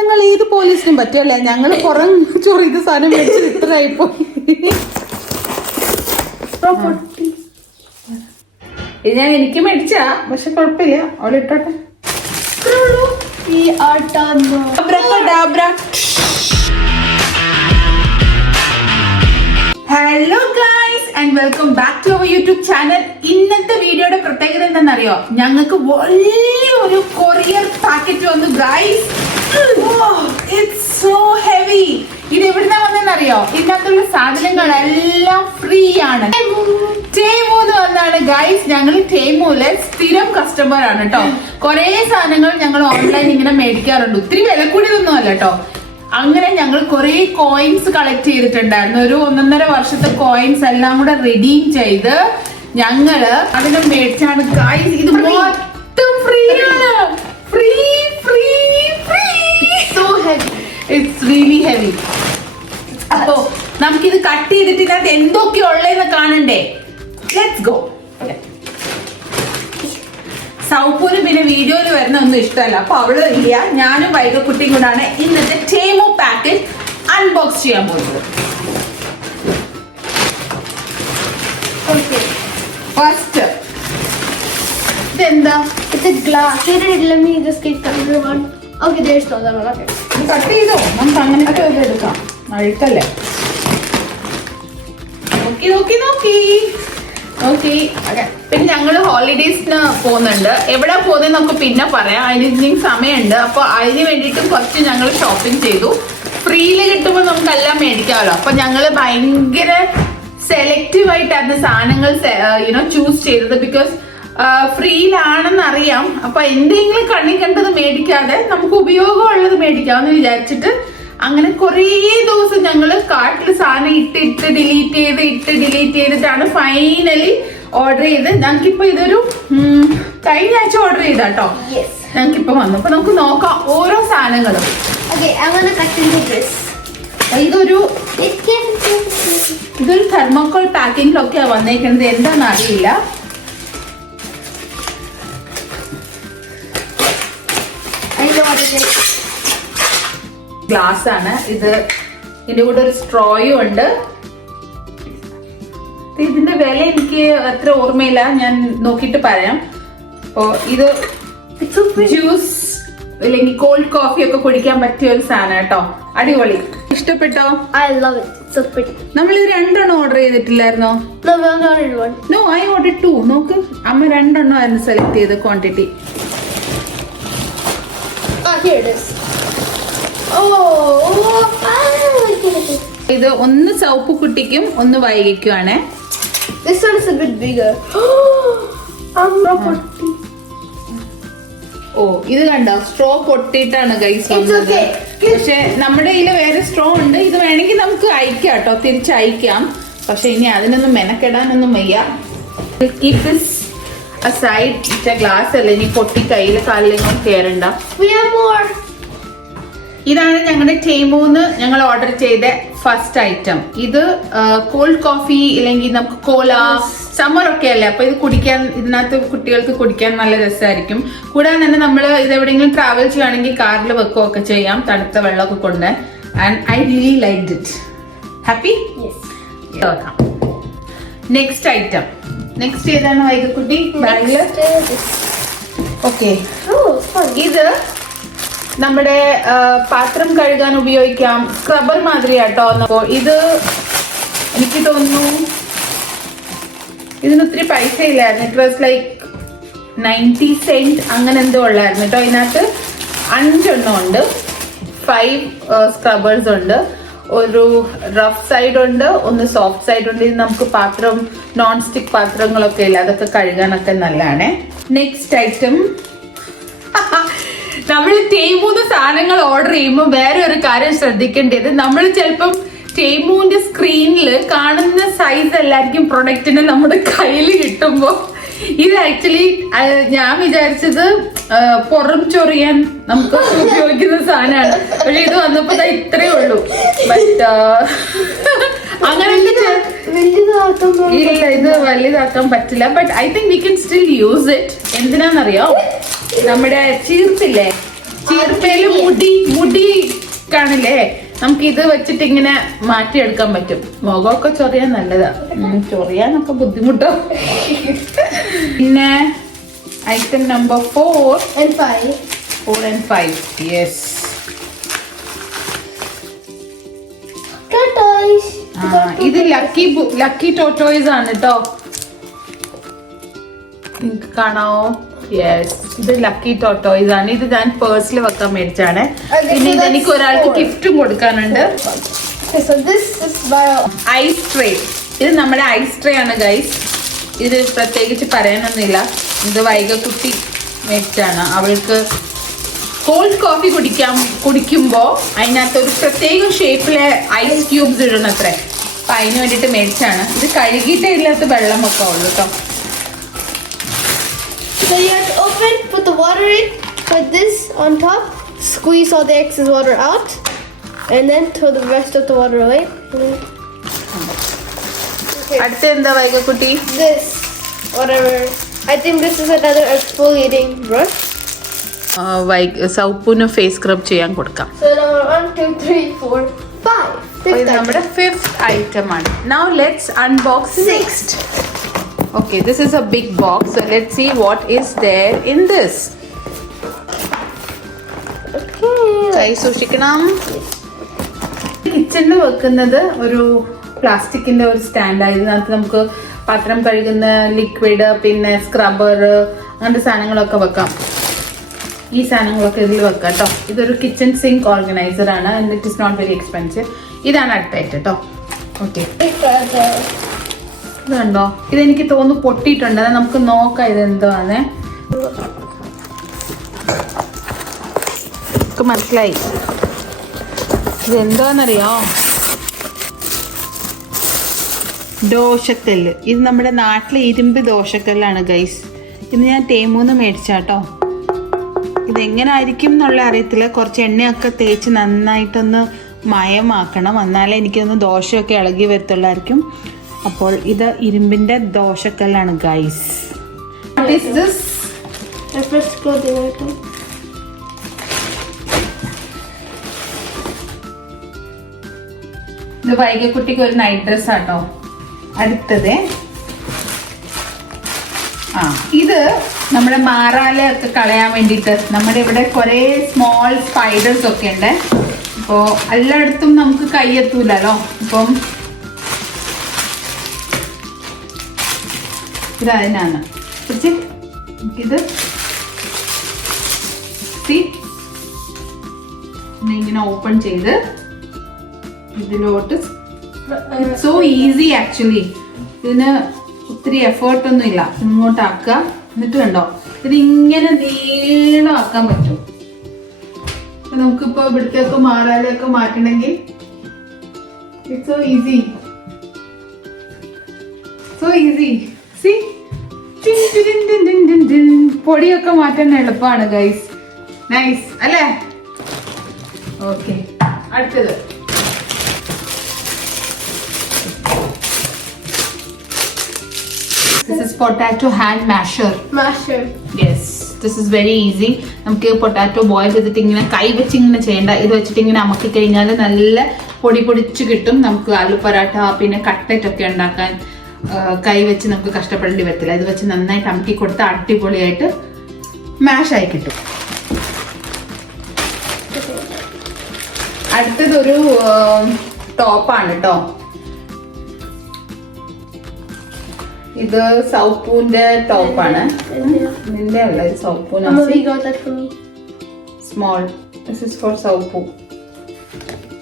സാധനങ്ങൾ ഏത് പോലീസിനും പറ്റുമല്ലേ? ഞങ്ങൾ പുറം ചോറ് ഇത് സാധനം മേടിച്ചത് ഇത്രയായിപ്പോയി. ഇത് ഞാൻ എനിക്ക് മേടിച്ചാ, പക്ഷെ കുഴപ്പമില്ല, അവളിട്ടോട്ടെ. Hello guys and welcome back to our YouTube channel. ഇന്നത്തെ വീഡിയോയുടെ പ്രത്യേകത എന്താണെന്നറിയോ? ഞങ്ങൾക്ക് വലിയൊരു കൊറിയർ പാക്കറ്റ് വന്നു ഗൈസ്. It's so heavy. ഇത് എവിടുന്നാ വന്നെന്നറിയോ? ഇതിനകത്തുള്ള സാധനങ്ങളെല്ലാം ഫ്രീ ആണ്. ടേമൂന്ന് വന്നാണ് ഗൈസ്. ഞങ്ങൾ ടേമൂലെ സ്ഥിരം കസ്റ്റമർ ആണ് കേട്ടോ. കുറെ സാധനങ്ങൾ ഞങ്ങൾ ഓൺലൈൻ ഇങ്ങനെ മേടിക്കാറുണ്ട്. ഒത്തിരി വില കൂടിയതൊന്നും അല്ല കേട്ടോ. അങ്ങനെ ഞങ്ങൾ കുറെ കോയിൻസ് കളക്ട് ചെയ്തിട്ടുണ്ടായിരുന്നു. ഒരു 1.5 വർഷത്തെ കോയിൻസ് എല്ലാം കൂടെ റിഡീം ചെയ്ത് ഞങ്ങള് അതിനെ മേടിച്ചാണ് ഗൈസ്. ഇത് മൊത്തം ഫ്രീ ആണ്. Free free free. So heavy. It's really heavy. അപ്പോ നമുക്കിത് കട്ട് ചെയ്തിട്ട് ഇതിനകത്ത് എന്തൊക്കെ ഉള്ളതെന്ന് കാണണ്ടേ? Let's go. സൗപ്പൂര് പിന്നെ വീഡിയോയിൽ വരുന്ന ഒന്നും ഇഷ്ടമല്ല, അപ്പൊ അവള് ഇല്ല, ഞാനും വൈകക്കുട്ടിയും കൂടാണ് ഇന്നത്തെ ടേമോ പാക്കറ്റ് അൺബോക്സ് ചെയ്യാൻ പോകുന്നത്. ഫസ്റ്റ് ഇതെന്താ? കട്ട് ചെയ്തോ, നമുക്ക് അങ്ങനത്തെ എടുക്കാം, അഴുക്കല്ലേ. നോക്കി നോക്കി നോക്കി ഓക്കെ. പിന്നെ ഞങ്ങള് ഹോളിഡേസിന് പോകുന്നുണ്ട്. എവിടെ പോകുന്നത് നമുക്ക് പിന്നെ പറയാം, അതിന് ഇനി സമയമുണ്ട്. അപ്പൊ അതിന് വേണ്ടിയിട്ട് കുറച്ച് ഞങ്ങൾ ഷോപ്പിംഗ് ചെയ്തു. ഫ്രീയില് കിട്ടുമ്പോൾ നമുക്ക് എല്ലാം മേടിക്കാമല്ലോ. അപ്പൊ ഞങ്ങള് ഭയങ്കര സെലക്റ്റീവ് ആയിട്ടാണ് സാധനങ്ങൾ ചൂസ് ചെയ്തത്. ബിക്കോസ് ഫ്രീയിലാണെന്ന് അറിയാം. അപ്പൊ എന്തെങ്കിലും കണ്ണി കണ്ടത് മേടിക്കാതെ നമുക്ക് ഉപയോഗമുള്ളത് മേടിക്കാമെന്ന് വിചാരിച്ചിട്ട് അങ്ങനെ കുറേ ദിവസം ഞങ്ങള് കാർട്ടിൽ സാധനം ഇട്ട് ഡിലീറ്റ് ചെയ്തിട്ടാണ് ഫൈനലി ഓർഡർ ചെയ്ത്. ഞങ്ങൾക്കിപ്പോ ഇതൊരു കഴിഞ്ഞ ആഴ്ച ഓർഡർ ചെയ്താട്ടോ. ഞങ്ങൾക്കിപ്പോ വന്നു. അപ്പൊ നമുക്ക് നോക്കാം ഓരോ സാധനങ്ങളും. ഇതൊരു തെർമോക്കോൾ പാക്കിങ്ങിലൊക്കെയാ വന്നേക്കുന്നത്. എന്താന്ന് അറിയില്ല. ഗ്ലാസ് ആണ് ഇത്. ഇതിന്റെ കൂടെ ഒരു സ്ട്രോയും ഉണ്ട്. ഇതിന്റെ വില എനിക്ക് അത്ര ഓർമ്മയില്ല, ഞാൻ നോക്കിയിട്ട് പറയാം. അപ്പോ ഇത് ജ്യൂസ് അല്ലെങ്കിൽ കോൾഡ് കോഫി ഒക്കെ കുടിക്കാൻ പറ്റിയ ഒരു സാധനം കേട്ടോ. അടിപൊളി. ഇഷ്ടപ്പെട്ടോ? നമ്മൾ ഇത് 2 ഓർഡർ ചെയ്തിട്ടില്ലായിരുന്നോ? No, I order 2. നോക്ക്, അമ്മ 2 ആയിരുന്നു സെലക്ട് ചെയ്ത ക്വാണ്ടിറ്റി. ഇത് ഒന്ന് സൗപ്പ് കുട്ടിക്കും ഒന്ന് വൈകിക്കുവാണ്. ഓ, ഇത് കണ്ടോ, സ്ട്രോ പൊട്ടിയിട്ടാണ് ഗൈസ് വന്നത്. പക്ഷെ നമ്മുടെ കയ്യില് വേറെ സ്ട്രോ ഉണ്ട്. ഇത് വേണമെങ്കിൽ നമുക്ക് അയക്കാം കേട്ടോ, തിരിച്ചയക്കാം. പക്ഷെ ഇനി അതിനൊന്നും മെനക്കെടാനൊന്നും വയ്യ. Keep this aside. ഗ്ലാസ് അല്ലേ, ഇനി പൊട്ടി കയ്യില് കാലിലും കയറണ്ട. ഇതാണ് ഞങ്ങളുടെ ടേമൂന്ന് ഞങ്ങൾ ഓർഡർ ചെയ്ത ഫസ്റ്റ് ഐറ്റം. ഇത് കോൾഡ് കോഫി ഇല്ലെങ്കിൽ നമുക്ക് കോല, സമ്മർ ഒക്കെ അല്ലേ, അപ്പൊ ഇത് കുടിക്കാൻ, ഇതിനകത്ത് കുട്ടികൾക്ക് കുടിക്കാൻ നല്ല രസമായിരിക്കും. കൂടാതെ തന്നെ നമ്മൾ ഇത് എവിടെയെങ്കിലും ട്രാവൽ ചെയ്യുകയാണെങ്കിൽ കാറിൽ വെക്കുകയൊക്കെ ചെയ്യാം, തണുത്ത വെള്ളമൊക്കെ കൊണ്ട്. And I really liked it. Happy? Next item. Next ഏതാണ് വൈകക്കുട്ടി? ബാഗില്. ഓക്കെ, ഇത് നമ്മുടെ പാത്രം കഴുകാൻ ഉപയോഗിക്കാം. സ്ക്രബർ മാതിരിയാട്ടോ. അപ്പോൾ ഇത് എനിക്ക് തോന്നുന്നു ഇതിന് ഒത്തിരി പൈസ ഇല്ലായിരുന്നു. ഇറ്റ് വാസ് ലൈക്ക് 90 സെന്റ് അങ്ങനെ എന്തോ ഉള്ളായിരുന്നു കേട്ടോ. ഇതിനകത്ത് 5 ഉണ്ട്. 5 സ്ക്രബേഴ്സ് ഉണ്ട്. ഒരു റഫ് സൈഡ് ഉണ്ട്, ഒന്ന് സോഫ്റ്റ് സൈഡ് ഉണ്ട്. ഇത് നമുക്ക് പാത്രം, നോൺ സ്റ്റിക് പാത്രങ്ങളൊക്കെ ഇല്ല, അതൊക്കെ കഴുകാനൊക്കെ നല്ലതാണ്. Next item. നമ്മൾ ടേമൂന്ന് സാധനങ്ങൾ ഓർഡർ ചെയ്യുമ്പോൾ വേറെ ഒരു കാര്യം ശ്രദ്ധിക്കേണ്ടത്, നമ്മൾ ചിലപ്പം ടേമൂന്റെ സ്ക്രീനിൽ കാണുന്ന സൈസ് അല്ലായിരിക്കും പ്രൊഡക്റ്റിന് നമ്മുടെ കയ്യിൽ കിട്ടുമ്പോൾ. ഇത് ആക്ച്വലി ഞാൻ വിചാരിച്ചത് പുറം ചൊറിയാൻ നമുക്ക് ഉപയോഗിക്കുന്ന സാധനമാണ്. പക്ഷെ ഇത് വന്നപ്പോ ഇത്രേ ഉള്ളൂ. ബട്ട് അങ്ങനെയൊക്കെ ഇല്ല, ഇത് വലുതാക്കാൻ പറ്റില്ല. But I think we can still use it. എന്തിനാന്നറിയോ? നമ്മുടെ ചീർപ്പില്ലേ, ചീർപ്പയില് മുടി കാണില്ലേ, നമുക്ക് ഇത് വെച്ചിട്ട് ഇങ്ങനെ മാറ്റിയെടുക്കാൻ പറ്റും. മുഖമൊക്കെ ചൊറിയാൻ നല്ലതാ, ചൊറിയാനൊക്കെ ബുദ്ധിമുട്ടോ. പിന്നെ ഐറ്റം നമ്പർ 4 and 5. Yes. ഇത് ലക്കി ടോട്ടോയ്സ് ആണ് കേട്ടോ. നിങ്ങൾക്ക് കാണാവോ? യെസ്, ഇത് ലക്കി ടോട്ടോയ്സ് ആണ്. ഇത് ഞാൻ പേഴ്സിൽ വെക്കാൻ മേടിച്ചാണ്. പിന്നെ ഇത് എനിക്ക് ഒരാൾക്ക് ഗിഫ്റ്റും കൊടുക്കാനുണ്ട്. Ice tray. ഇത് നമ്മുടെ ഐസ് ട്രേ ആണ് ഗൈസ്. ഇത് പ്രത്യേകിച്ച് പറയാനൊന്നുമില്ല. ഇത് വൈകക്കുട്ടി മേടിച്ചാണ്. അവൾക്ക് കോൾഡ് കോഫി കുടിക്കുമ്പോൾ അതിനകത്ത് ഒരു പ്രത്യേക ഷേപ്പിലെ ഐസ് ക്യൂബ്സ് ഇടണത്രേ. അപ്പൊ അതിന് വേണ്ടിട്ട് മേടിച്ചാണ്. ഇത് കഴുകിയിട്ടേ ഇല്ലാത്ത വെള്ളമൊക്കെ ഉള്ളു കേട്ടോ. So you have to open, put the water in, put this on top, squeeze all the excess water out, and then throw the rest of the water away. അടുത്ത എന്താ വൈകക്കുട്ടി? This, whatever. I think this is another exfoliating brush. സൗപ്പിന് face scrub ചെയ്യാൻ കൊടുക്കാം. So now 1, 2, 3, 4, 5. ഇത് നമ്മുടെ 5th item ആണ്. Now let's unbox next. Okay, this is a big box. So let's see what is there in this. Okay. കൈ സൂക്ഷിക്കണം. കിച്ചണിൽ വെക്കുന്നത് ഒരു പ്ലാസ്റ്റിക്കിന്റെ ഒരു സ്റ്റാൻഡ്. ഇതിനകത്ത് നമുക്ക് പാത്രം കഴുകുന്ന ലിക്വിഡ്, പിന്നെ സ്ക്രബ്ബർ, അങ്ങനത്തെ സാധനങ്ങളൊക്കെ വെക്കാം. ഈ സാധനങ്ങളൊക്കെ ഇതിൽ വെക്കാം കേട്ടോ. ഇതൊരു കിച്ചൺ സിങ്ക് ഓർഗനൈസർ ആണ്. And it is not very expensive. ഇതാണ് അടുത്തായിട്ട് കേട്ടോ. ഓക്കെ, ഇത് കണ്ടോ? ഇതെനിക്ക് തോന്നുന്നു പൊട്ടിയിട്ടുണ്ട്. അത് നമുക്ക് നോക്കാം ഇതെന്താന്ന്. നമുക്ക് മനസ്സിലായി ഇതെന്താന്നറിയോ? ദോശക്കല്ല്. ഇത് നമ്മുടെ നാട്ടിലെ ഇരുമ്പ് ദോശക്കല്ലാണ് ഗൈസ്. ഇത് ഞാൻ തേമൂന്ന് മേടിച്ചാട്ടോ. ഇതെങ്ങനെ ആയിരിക്കും എന്നുള്ള അറിയത്തില്ല. കുറച്ച് എണ്ണയൊക്കെ തേച്ച് നന്നായിട്ടൊന്ന് മയമാക്കണം, എന്നാലേ എനിക്കൊന്ന് ദോശയൊക്കെ ഇളകി വരത്തുള്ളായിരിക്കും. അപ്പോൾ ഇത് ഇരുമ്പിന്റെ ദോശക്കല്ലാണ് guys. What is this? My first clothing item. ഇത് വൈകക്കുട്ടിക്ക് ഒരു നൈറ്റ് ഡ്രസ് ആട്ടോ. അടുത്തത് ഇത് നമ്മുടെ മാറാലയൊക്കെ കളയാൻ വേണ്ടിയിട്ട്. നമ്മുടെ ഇവിടെ കുറെ സ്മോൾ സ്പൈഡേഴ്സ് ഒക്കെ ഉണ്ട്. അപ്പോൾ എല്ലായിടത്തും നമുക്ക് കൈയെത്തൂലോ. അപ്പം ഇത് അതിനാണ്. നമുക്കിത് ഇങ്ങനെ ഓപ്പൺ ചെയ്ത് ഇതിലോട്ട്. So easy actually. ഇതിന് ഒത്തിരി എഫേർട്ട് ഒന്നും ഇല്ല. ഇങ്ങോട്ടാക്കുക. എന്നിട്ട് കണ്ടോ, ഇത് ഇങ്ങനെ നീളമാക്കാൻ പറ്റും. നമുക്കിപ്പോ ഇവിടത്തേക്ക് മാറാലൊക്കെ മാറ്റണമെങ്കിൽ it's so easy. So easy. C, പൊടിയൊക്കെ മാറ്റാൻ എളുപ്പമാണ് ഗൈസ്. നൈസ് അല്ലേ? ഓക്കെ, അടുത്തത് this is potato hand masher. Yes, this is very easy. നമുക്ക് പൊട്ടാറ്റോ ബോയിൽ ചെയ്തിട്ട് ഇങ്ങനെ കൈ വെച്ച് ഇങ്ങനെ ചെയ്യേണ്ട. ഇത് വെച്ചിട്ട് ഇങ്ങനെ അമക്കി കഴിഞ്ഞാൽ നല്ല പൊടിച്ച് കിട്ടും. നമുക്ക് ആലു പറാട്ട പിന്നെ കട്ട്ലറ്റ് ഒക്കെ ഉണ്ടാക്കാൻ കൈ വെച്ച് നമുക്ക് കഷ്ടപ്പെടേണ്ടി വരത്തില്ല. ഇത് വെച്ച് നന്നായിട്ട് അമക്കി കൊടുത്ത് അടിപൊളിയായിട്ട് മാഷ് ആയി കിട്ടും. അടുത്തതൊരു ടോപ്പാണ് കേട്ടോ. ഇത് സൗപ്പൂന്റെ ടോപ്പാണ്. നിന്റെ അല്ല, ഇത് സൗപ്പൂന് small. This is for Souppu.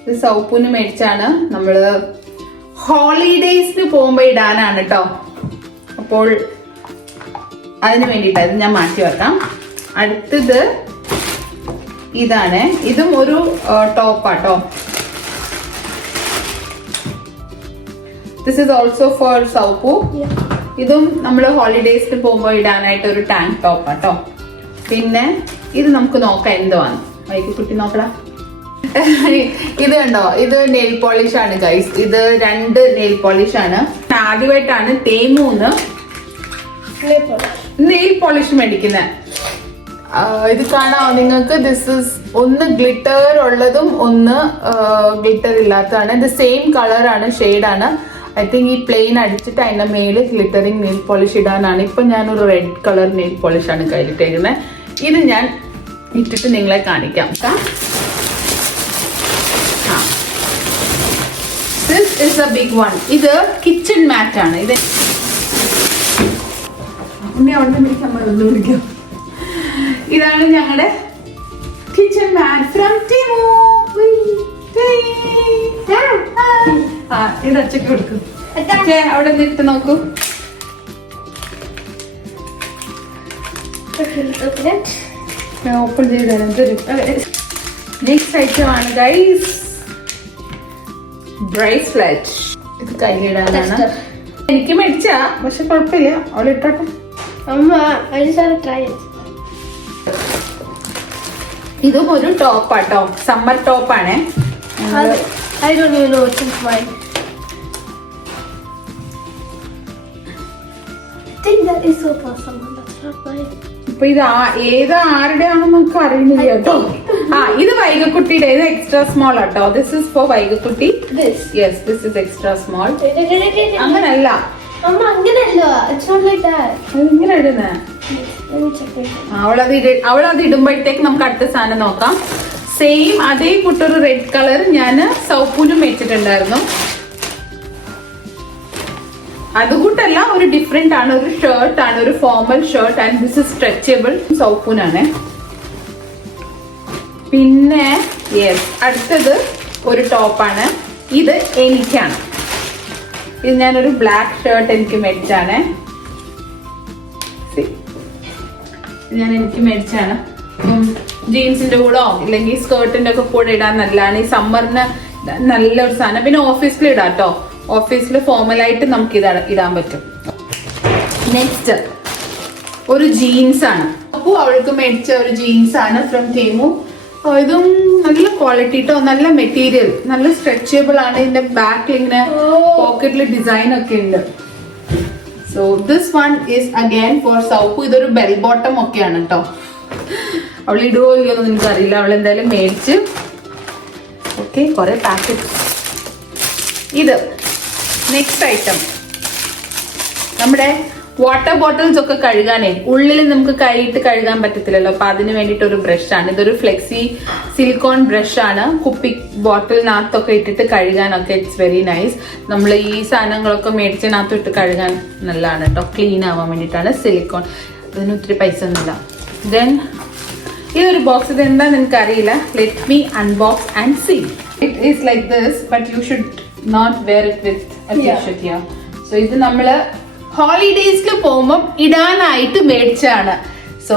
ഇത് സൗപ്പൂന് മേടിച്ചാണ്. നമ്മള് ഹോളിഡേയ്സിന് പോകുമ്പോ ഇടാനാണ് കേട്ടോ. അപ്പോൾ അതിന് വേണ്ടിയിട്ടാണ്. ഇത് ഞാൻ മാറ്റി വെക്കാം. അടുത്തത് ഇതാണ്. ഇതും ഒരു ടോപ്പാട്ടോ. This is also for Souppu. ഇതും നമ്മൾ ഹോളിഡേയ്സിന് പോകുമ്പോൾ ഇടാനായിട്ട് ഒരു ടാങ്ക് ടോപ്പ് ആട്ടോ. പിന്നെ ഇത് നമുക്ക് നോക്കാം എന്തുവാണ്. വൈകുട്ടി നോക്കടാ. ഇത് കണ്ടോ, ഇത് നെയിൽ പോളിഷ് ആണ് ഗൈസ്. ഇത് 2 നെയിൽ പോളിഷ് ആണ്. ആദ്യമായിട്ടാണ് തേമൂന്ന് നെയിൽ പോളിഷ് മേടിക്കുന്നത്. ഇത് കാണാം നിങ്ങൾക്ക്. ദിസ് ഇസ് ഒന്ന് ഗ്ലിറ്റർ ഉള്ളതും ഒന്ന് ഗ്ലിറ്റർ ഇല്ലാത്തതാണ്. ഇത് സെയിം കളറാണ്, ഷെയ്ഡാണ്. ഐ തിങ്ക് ഈ പ്ലെയിൻ അടിച്ചിട്ട് അതിന്റെ മേല് ഗ്ലിറ്ററിങ് നെയിൽ പോളിഷ് ഇടാനാണ്. ഇപ്പൊ ഞാനൊരു റെഡ് കളർ നെയിൽ പോളിഷ് ആണ് കയ്യിലിട്ടേക്കുന്നത്. ഇത് ഞാൻ ഇട്ടിട്ട് നിങ്ങളെ കാണിക്കാം. This is a big one. ഇത് കിച്ചൺ മാറ്റ് ആണ്. ഇത് ഇതാണ് ഞങ്ങളുടെ കിച്ചൺ മാറ്റ് ഫ്രം ടിമു. ഇത് അച്ചക്ക് കൊടുക്കും. അവിടെ നിന്നിട്ട് നോക്കൂ. ഓപ്പൺ ചെയ്ത് തരാം, തരും. നെക്സ്റ്റ് ഐറ്റം ആണ് ഗൈസ്, ബ്രേസ്ലെറ്റ്. ഇത് കയ്യിലിടാനാണ്. എനിക്ക് മേടിച്ചാ, പക്ഷെ കുഴപ്പമില്ല, അവളെ ഇട്ടോട്ടെ. ഇതും ഒരു ടോപ്പാട്ടോ, സമ്മർ ടോപ്പാണ്. I don't even know which is mine. I think that is so for someone. That's not mine. ഇപ്പൊ ഇത് ഏത് ആരുടെ ആണെന്ന് നമുക്ക് അറിയുന്നില്ല കേട്ടോ. ഇത് വൈകക്കുട്ടിയുടെ, ഇത് എക്സ്ട്രാ സ്മോൾ ആട്ടോ. ദിസ് ഇസ് ഫോർ വൈകക്കുട്ടി. Yes, this is extra small. അങ്ങനല്ല അമ്മ, അങ്ങനല്ല. It's not like that. ഇങ്ങനെ ഇടുന്നേ. അവളത് ഇടുമ്പോഴത്തേക്ക് നമുക്ക് അടുത്ത സാധനം നോക്കാം. സെയിം അതേ കൂട്ടൊരു റെഡ് കളർ ഞാൻ സൗപ്പൂനും വെച്ചിട്ടുണ്ടായിരുന്നു. അതുകൂട്ടല്ല, ഒരു ഡിഫറെന്റ് ആണ്. ഒരു ഷർട്ട് ആണ്, ഒരു formal shirt. And this is stretchable. സൗപ്പൂനാണ്. പിന്നെ യെസ്, അടുത്തത് ഒരു ടോപ്പാണ്. ഇത് എനിക്കാണ്. ഇത് ഞാനൊരു ബ്ലാക്ക് ഷർട്ട് എനിക്ക് മേടിച്ചാണ്. എനിക്ക് മേടിച്ചാണ്. ജീൻസിന്റെ കൂടെ ഇല്ലെങ്കിൽ സ്കേർട്ടിന്റെ ഒക്കെ കൂടെ ഇടാൻ നല്ലതാണ്. ഈ സമ്മറിന് നല്ലൊരു സാധനം. പിന്നെ ഓഫീസിൽ ഇടാം കേട്ടോ. ഓഫീസിൽ ഫോർമലായിട്ട് നമുക്ക് ഇടാൻ പറ്റും. നെക്സ്റ്റ് ഒരു ജീൻസ് ആണ്. അപ്പൊ അവൾക്ക് മേടിച്ച ഒരു ജീൻസ് ആണ് ഫ്രം ടീമു. ഇതും നല്ല ക്വാളിറ്റി ട്ടോ, നല്ല മെറ്റീരിയൽ, നല്ല സ്ട്രെച്ചബിൾ ആണ്. ഇതിന്റെ ബാക്കിൽ ഇങ്ങനെ പോക്കറ്റിൽ ഡിസൈൻ ഒക്കെ ഉണ്ട്. So this one is again for Souppu. ഇതൊരു ബെൽ ബോട്ടം ഒക്കെയാണ് കേട്ടോ. അവൾ ഇടുവോ ഇല്ലയോ എന്ന് നിങ്ങൾക്ക് അറിയില്ല. അവൾ എന്തായാലും മേടിച്ച്. ഓക്കെ, കുറെ പാക്കറ്റ്. ഇത് നെക്സ്റ്റ് ഐറ്റം, നമ്മുടെ വാട്ടർ ബോട്ടിൽസ് ഒക്കെ കഴുകാനേ ഉള്ളിൽ നമുക്ക് കൈയിട്ട് കഴുകാൻ പറ്റത്തില്ലല്ലോ. അപ്പൊ അതിന് വേണ്ടിയിട്ട് ഒരു ബ്രഷ് ആണ്. ഇതൊരു ഫ്ലെക്സി സിലിക്കോൺ ബ്രഷ് ആണ്. കുപ്പി ബോട്ടിലിനകത്തൊക്കെ ഇട്ടിട്ട് കഴുകാനൊക്കെ ഇറ്റ്സ് വെരി നൈസ്. നമ്മൾ ഈ സാധനങ്ങളൊക്കെ മേടിച്ചതിനകത്ത് ഇട്ട് കഴുകാൻ നല്ലതാണ് കേട്ടോ. ക്ലീൻ ആവാൻ വേണ്ടിയിട്ടാണ് സിലിക്കോൺ. അതിന് ഒത്തിരി പൈസ ഒന്നുമില്ല. ദെൻ ഇതൊരു ബോക്സ്. ഇത് എന്താന്ന് എനിക്ക് അറിയില്ല. Let me unbox and see. It is like this, but you should not wear it with a T-shirt here. So ഇത് നമ്മള് ഹോളിഡേയ്സിൽ പോകുമ്പോൾ ഇടാനായിട്ട് മേടിച്ചാണ്. സോ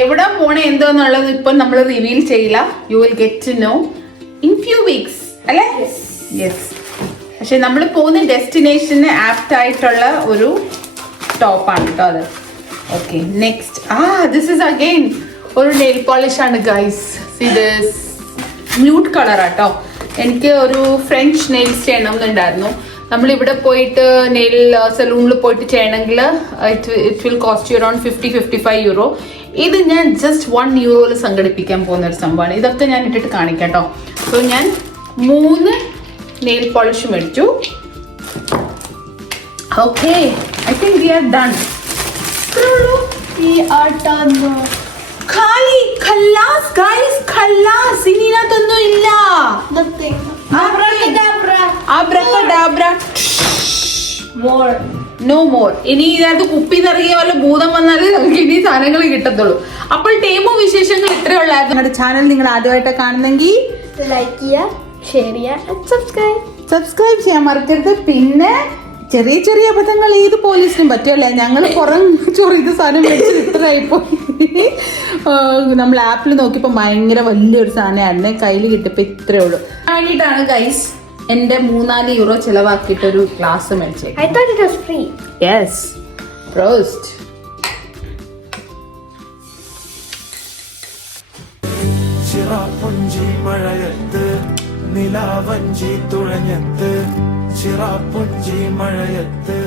എവിടെ പോണേ എന്തോന്നുള്ളത് ഇപ്പൊ നമ്മൾ റിവീൽ ചെയ്യില്ല. You will get to know in few weeks അല്ലേ? യെസ്. പക്ഷെ നമ്മൾ പോകുന്ന ഡെസ്റ്റിനേഷന് ആപ്റ്റ് ആയിട്ടുള്ള ഒരു ടോപ്പാണ് കേട്ടോ അത്. Okay, next this is again ഒരു നെയിൽ പോളിഷ് ആണ് ഗൈസ്. ദിസ് മ്യൂട്ട് കളർ ആട്ടോ. എനിക്ക് ഒരു ഫ്രഞ്ച് നെയിൽസ് ചെയ്യണം എന്നുണ്ടായിരുന്നു. നമ്മളിവിടെ പോയിട്ട് നെയിൽ സലൂണിൽ പോയിട്ട് ചെയ്യണമെങ്കിൽ it will cost you around 50-55 euro. ഇത് ഞാൻ ജസ്റ്റ് 1 euro സംഘടിപ്പിക്കാൻ പോകുന്ന ഒരു സംഭവമാണ്. ഇതൊക്കെ ഞാൻ ഇട്ടിട്ട് കാണിക്കാം കേട്ടോ. സോ ഞാൻ 3 നെയിൽ പോളിഷ് മേടിച്ചു. Okay, I think we are done. ഖാലി ഖല്ലാസ് ഗൈസ്, ഖല്ലാസ്. ഇനി ഇതിനകത്തൊന്നും ഇല്ല. No more. ഇനി ഇതിനകത്ത് കുപ്പി നിറങ്ങിയ വല്ല ഭൂതം വന്നാലേ നമുക്ക് ഇനി സാധനങ്ങൾ കിട്ടത്തുള്ളൂ. അപ്പോൾ ടേമോ വിശേഷങ്ങൾ ഇത്രേ ഉള്ളായിരുന്നു. നിങ്ങളുടെ ചാനൽ നിങ്ങൾ ആദ്യമായിട്ട് കാണുന്നെങ്കിൽ ലൈക്ക് ചെയ്യുക, ഷെയർ ചെയ്യുക, സബ്സ്ക്രൈബ് ചെയ്യാൻ മറക്കരുത്. പിന്നെ ചെറിയ ചെറിയ അബദ്ധങ്ങൾ ഏത് പോലീസിനും പറ്റുമല്ലേ. ഞങ്ങൾ പുറം ചൊറിയത് സാധനം മേടിച്ച് ഇത്രയായിപ്പോ. നമ്മൾ ആപ്പിൽ നോക്കിയപ്പോ ഭയങ്കര വലിയൊരു സാധനമായിരുന്നേ. കയ്യിൽ കിട്ടിയപ്പോ ഇത്രേ ഉള്ളൂ. വേണ്ടിയിട്ടാണ് ഗൈസ് എന്റെ 3-4 euro ചെലവാക്കിയിട്ട് ഒരു ഗ്ലാസ് മേടിച്ചേ. I thought it was free. Yes. Prost. Cherrapunji മഴയത്ത് നിലാവഞ്ചി തുഴഞ്ഞത്ത് ചിറാപ്പുഞ്ചി മഴയത്ത്